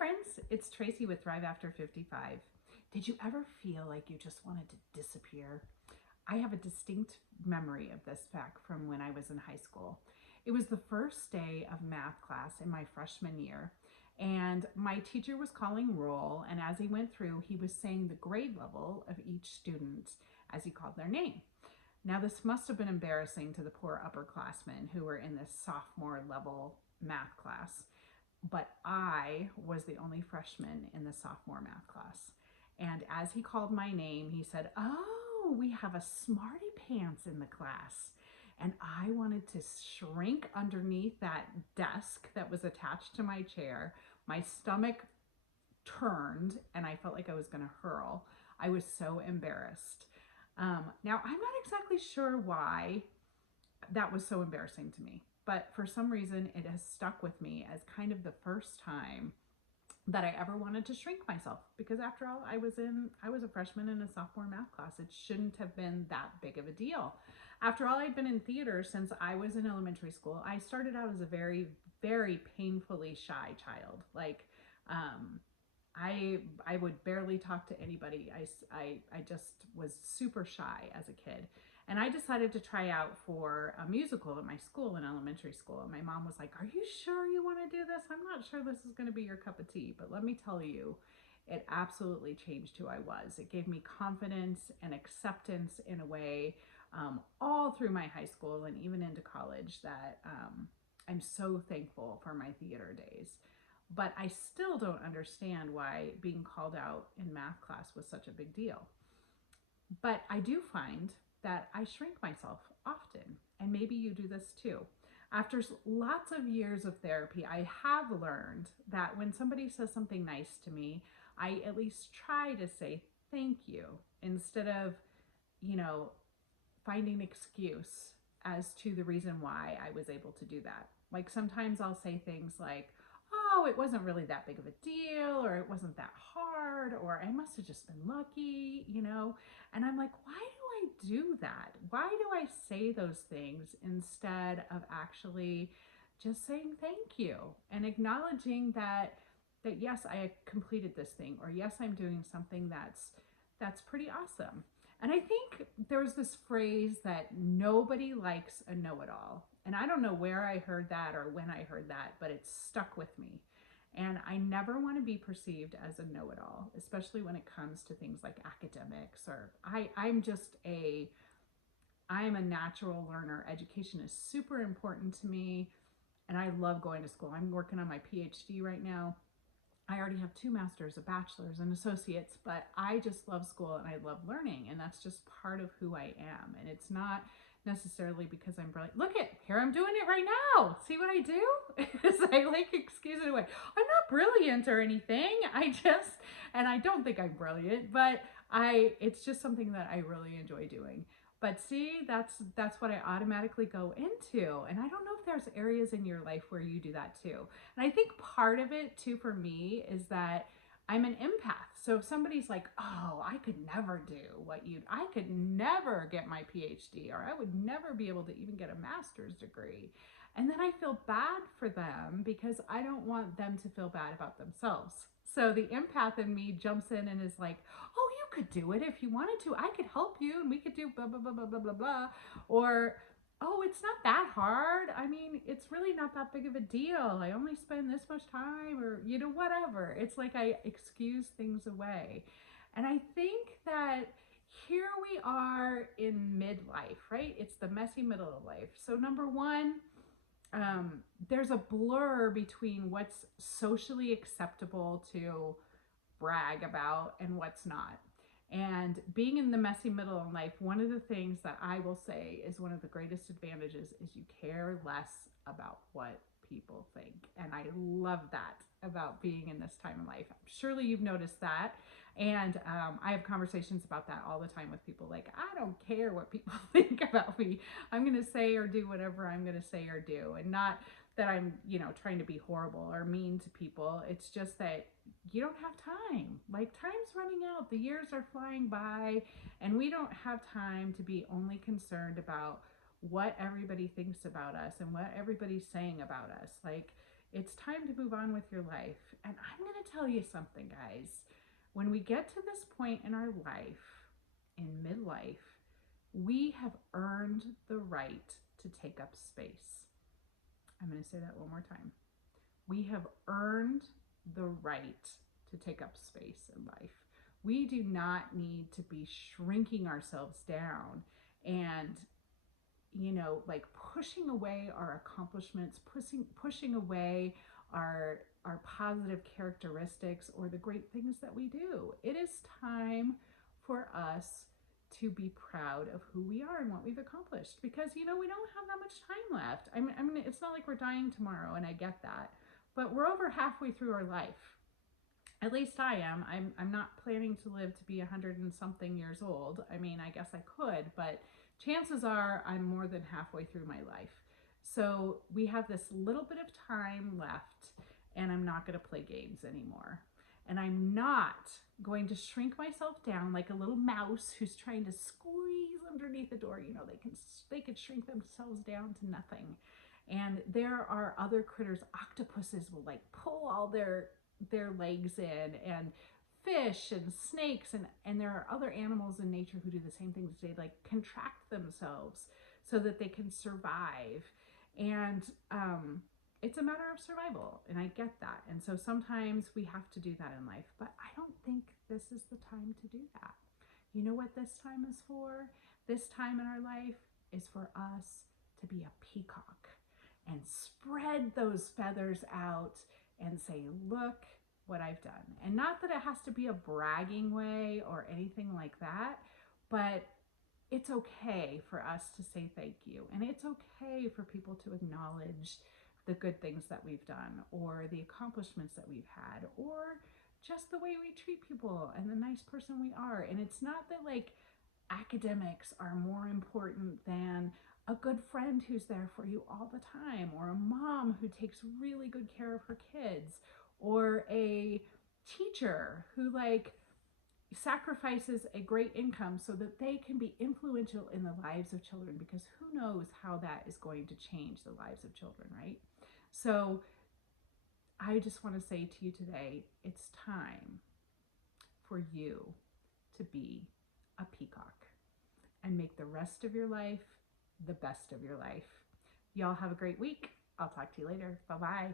friends, it's Tracy with Thrive After 55. Did you ever feel like you just wanted to disappear? I have a distinct memory of this back from when I was in high school. It was the first day of math class in my freshman year, and my teacher was calling roll, and as he went through, he was saying the grade level of each student as he called their name. Now, this must have been embarrassing to the poor upperclassmen who were in this sophomore level math class, but I was the only freshman in the sophomore math class. And as he called my name, he said, "Oh, we have a smarty pants in the class." And I wanted to shrink underneath that desk that was attached to my chair. My stomach turned and I felt like I was going to hurl. I was so embarrassed. Now, I'm not exactly sure why that was so embarrassing to me, but for some reason it has stuck with me as kind of the first time that I ever wanted to shrink myself, because after all, I was a freshman in a sophomore math class. It shouldn't have been that big of a deal. After all, I'd been in theater since I was in elementary school. I started out as a very, very painfully shy child. Like, I would barely talk to anybody. I just was super shy as a kid. And I decided to try out for a musical at my school in elementary school. And my mom was like, "Are you sure you want to do this? I'm not sure this is going to be your cup of tea." But let me tell you, it absolutely changed who I was. It gave me confidence and acceptance in a way, all through my high school and even into college, that I'm so thankful for my theater days. But I still don't understand why being called out in math class was such a big deal. But I do find that I shrink myself often, and maybe you do this too. After lots of years of therapy, I have learned that when somebody says something nice to me, I at least try to say thank you instead of, you know, finding an excuse as to the reason why I was able to do that. Like sometimes I'll say things like, "Oh, it wasn't really that big of a deal," or "It wasn't that hard," or "I must have just been lucky. And I'm like, why do I do that? Why do I say those things instead of actually just saying thank you and acknowledging that yes, I completed this thing, or yes, I'm doing something that's pretty awesome. And I think there's this phrase that nobody likes a know-it-all. And I don't know where I heard that or when I heard that, but it's stuck with me. And I never want to be perceived as a know-it-all, especially when it comes to things like academics, or I'm a natural learner. Education is super important to me, and I love going to school. I'm working on my PhD right now. I already have two masters, a bachelor's, and associates, but I just love school and I love learning, and that's just part of who I am. And it's not necessarily because I'm brilliant. Look at here, I'm doing it right now. See what I do? It's I like excuse it away. I'm not brilliant or anything. And I don't think I'm brilliant, but it's just something that I really enjoy doing. But see, that's what I automatically go into. And I don't know if there's areas in your life where you do that too. And I think part of it too for me is that I'm an empath. So if somebody's like, "Oh, I could never do I could never get my PhD, or I would never be able to even get a master's degree." And then I feel bad for them because I don't want them to feel bad about themselves. So the empath in me jumps in and is like, "Oh, you could do it if you wanted to. I could help you and we could do blah, blah, blah, blah, blah, blah, blah." Or, "Oh, it's not that hard. I mean, it's really not that big of a deal. I only spend this much time," or, whatever. It's like I excuse things away. And I think that here we are in midlife, right? It's the messy middle of life. So number one, there's a blur between what's socially acceptable to brag about and what's not. And being in the messy middle of life, one of the things that I will say is one of the greatest advantages is you care less about what people think. And I love that about being in this time in life. Surely you've noticed that. And I have conversations about that all the time with people. Like, I don't care what people think about me. I'm going to say or do whatever I'm going to say or do. And not that I'm, trying to be horrible or mean to people. It's just that you don't have time. Like, time's running out. The years are flying by, and we don't have time to be only concerned about what everybody thinks about us and what everybody's saying about us. Like, It's time to move on with your life. And I'm going to tell you something, guys. When we get to this point in our life, in midlife, we have earned the right to take up space. I'm going to say that one more time. We have earned the right to take up space in life. We do not need to be shrinking ourselves down and, like pushing away our accomplishments, pushing away our positive characteristics or the great things that we do. It is time for us to be proud of who we are and what we've accomplished, because we don't have that much time left. I mean, it's not like we're dying tomorrow, and I get that, but we're over halfway through our life. At least I am. I'm not planning to live to be 100 and something years old. I mean, I guess I could, but chances are I'm more than halfway through my life. So we have this little bit of time left, and I'm not going to play games anymore. And I'm not going to shrink myself down like a little mouse who's trying to squeeze underneath the door. They can shrink themselves down to nothing. And there are other critters. Octopuses will like pull all their legs in, and fish and snakes, and there are other animals in nature who do the same things. They like contract themselves so that they can survive. And it's a matter of survival, and I get that. And so sometimes we have to do that in life, but I don't think this is the time to do that. You know what this time is for? This time in our life is for us to be a peacock and spread those feathers out and say, look what I've done. And not that it has to be a bragging way or anything like that, but it's okay for us to say thank you. And it's okay for people to acknowledge the good things that we've done, or the accomplishments that we've had, or just the way we treat people and the nice person we are. And it's not that like academics are more important than a good friend who's there for you all the time, or a mom who takes really good care of her kids, or a teacher who like sacrifices a great income so that they can be influential in the lives of children, because who knows how that is going to change the lives of children, right? So I just want to say to you today, it's time for you to be a peacock and make the rest of your life the best of your life. Y'all have a great week. I'll talk to you later. Bye-bye.